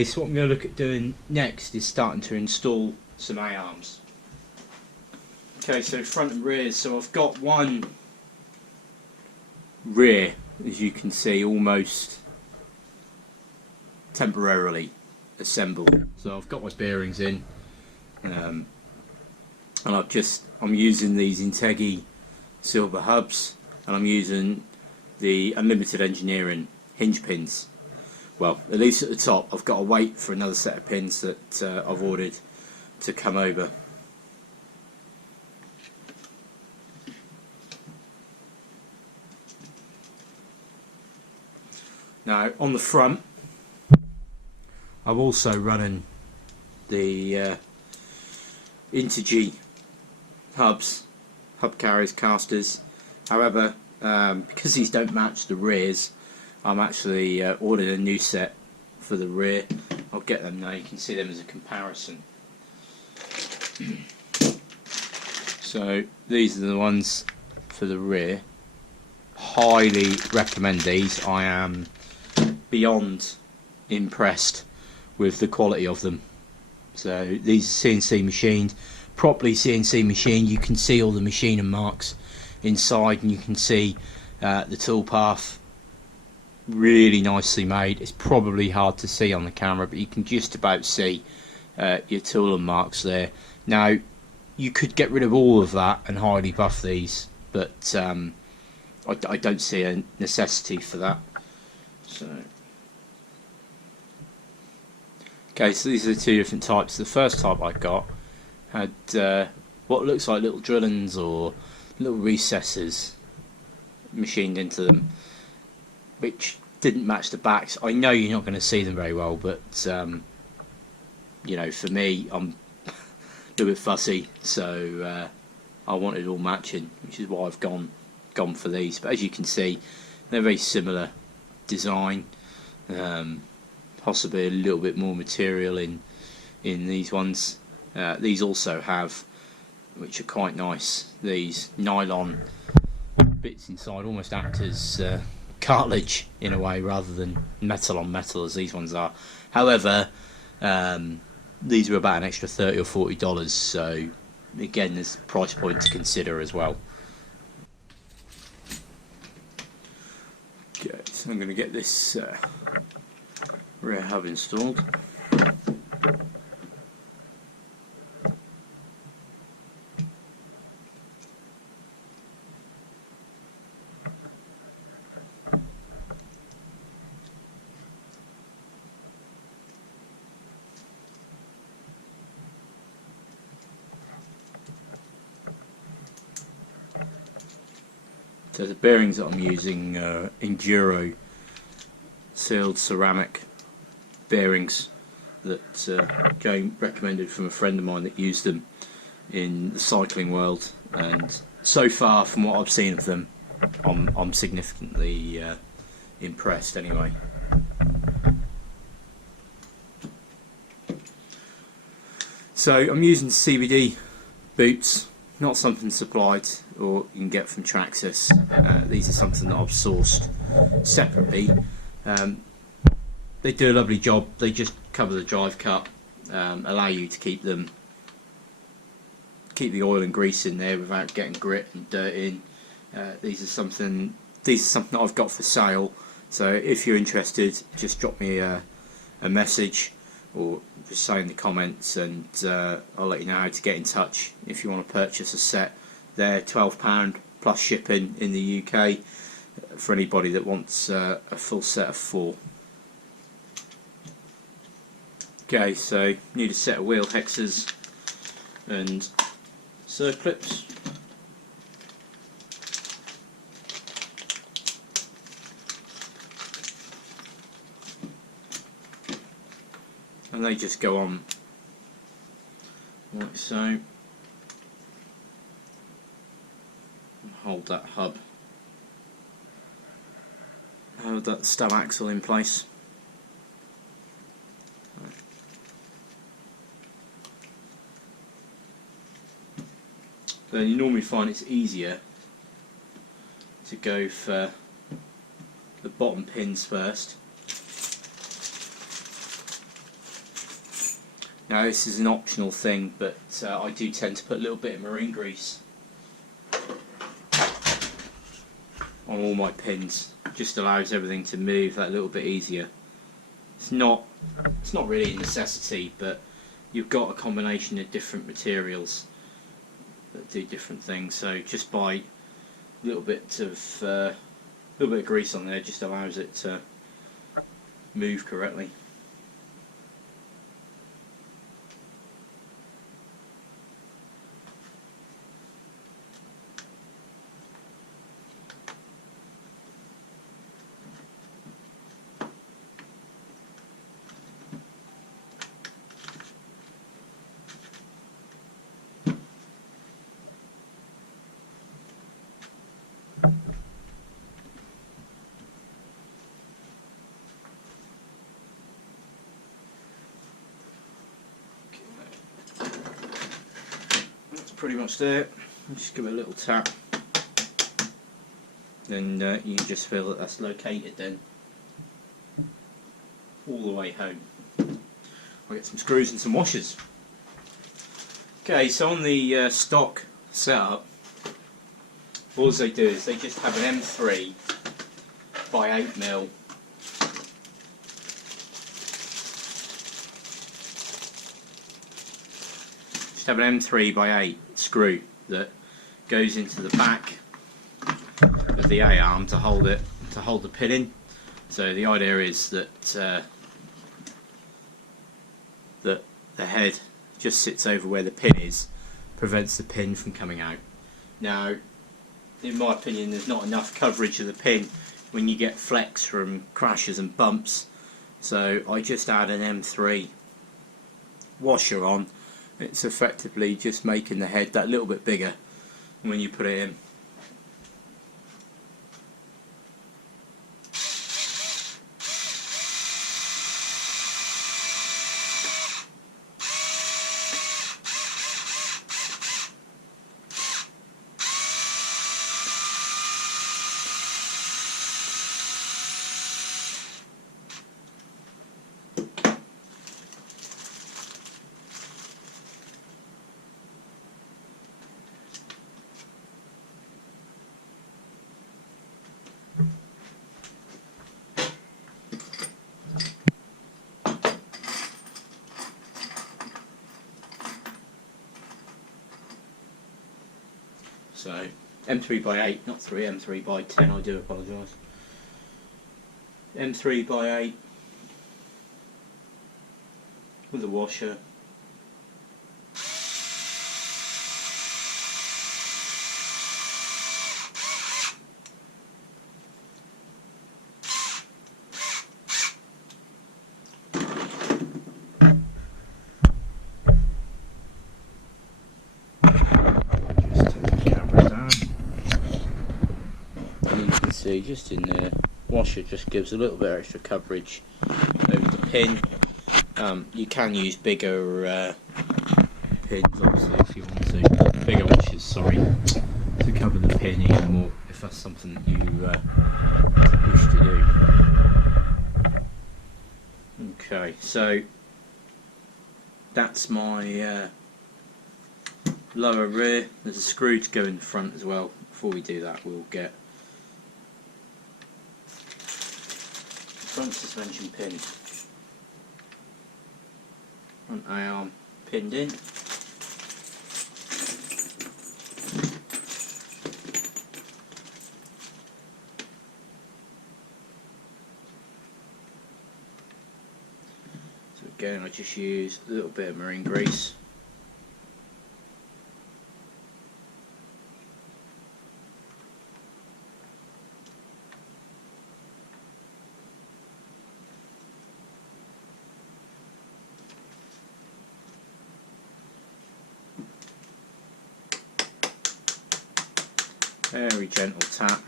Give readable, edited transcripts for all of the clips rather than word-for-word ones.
Okay, so what I'm going to look at doing next is starting to install some A-arms. Okay, so front and rear. So I've got one rear, as you can see, almost temporarily assembled. So I've got my bearings in, and I'm using these Integi silver hubs, and I'm using the Unlimited Engineering hinge pins. Well, at least at the top. I've got to wait for another set of pins that I've ordered to come over. Now on the front, I'm also running the Integi hubs, hub carriers, casters. However, because these don't match the rears, I'm actually ordered a new set for the rear. I'll get them now, you can see them as a comparison. So these are the ones for the rear. Highly recommend these. I am beyond impressed with the quality of them. So these are CNC machined, properly CNC machined. You can see all the machining marks inside, and you can see the tool path. Really nicely made. It's probably hard to see on the camera, but you can just about see your tool and marks there. Now you could get rid of all of that and highly buff these, but I don't see a necessity for that. So okay, so these are the two different types. The first type I got had what looks like little drillings or little recesses machined into them, which didn't match the backs. I know you're not going to see them very well, but you know, for me, I'm a little bit fussy, so I wanted all matching, which is why I've gone for these. But as you can see, they're very similar design, possibly a little bit more material in these ones. These also have, which are quite nice, these nylon bits inside, almost act as cartilage in a way, rather than metal on metal as these ones are. However, these were about an extra $30 or $40, so again, there's a price point to consider as well. Okay, so I'm going to get this rear hub installed. So the bearings that I'm using are Enduro sealed ceramic bearings that Jane recommended from a friend of mine that used them in the cycling world, and so far from what I've seen of them, I'm significantly impressed anyway. So I'm using CBD boots, not something supplied or you can get from Traxxas. These are something that I've sourced separately. They do a lovely job. They just cover the drive cup, allow you to keep the oil and grease in there without getting grit and dirt in. These are something that I've got for sale. So if you're interested, just drop me a message or just say in the comments, and I'll let you know how to get in touch if you want to purchase a set. They're £12 plus shipping in the UK for anybody that wants a full set of 4. Okay, so need a set of wheel hexes and circlips. And they just go on like so, and hold that hub, hold that stub axle in place. Then you normally find it's easier to go for the bottom pins first, Now this is an optional thing, but I do tend to put a little bit of marine grease on all my pins. Just allows everything to move that little bit easier. It's not really a necessity, but you've got a combination of different materials that do different things. So just by a little bit of grease on there just allows it to move correctly. Pretty much there. Just give it a little tap, then you can just feel that that's located then all the way home. I'll get some screws and some washers. Okay, so on the stock setup, all they do is they just have an M3 by 8mm have an M3 by 8 screw that goes into the back of the A-arm to hold the pin in. So the idea is that that the head just sits over where the pin is, prevents the pin from coming out. Now, in my opinion, there's not enough coverage of the pin when you get flex from crashes and bumps. So I just add an M3 washer on. It's effectively just making the head that little bit bigger when you put it in. So M3 by 8, not 3, M3 by 10, I do apologise. M3 by 8 with a washer. See, just in there, washer just gives a little bit extra coverage over the pin. You can use bigger pins, obviously, if you want to. Bigger washers, sorry, to cover the pin even more, if that's something that you wish to do. Okay, so that's my lower rear. There's a screw to go in the front as well. Before we do that, we'll get front suspension pin, front A-arm pinned in. So again, I just use a little bit of marine grease. Very gentle tap.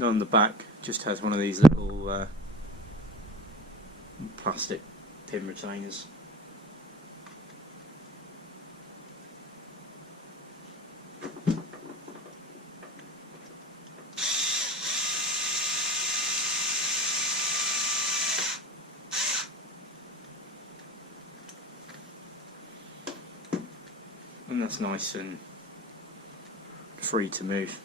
None on the back, just has one of these little plastic pin retainers. And that's nice and free to move.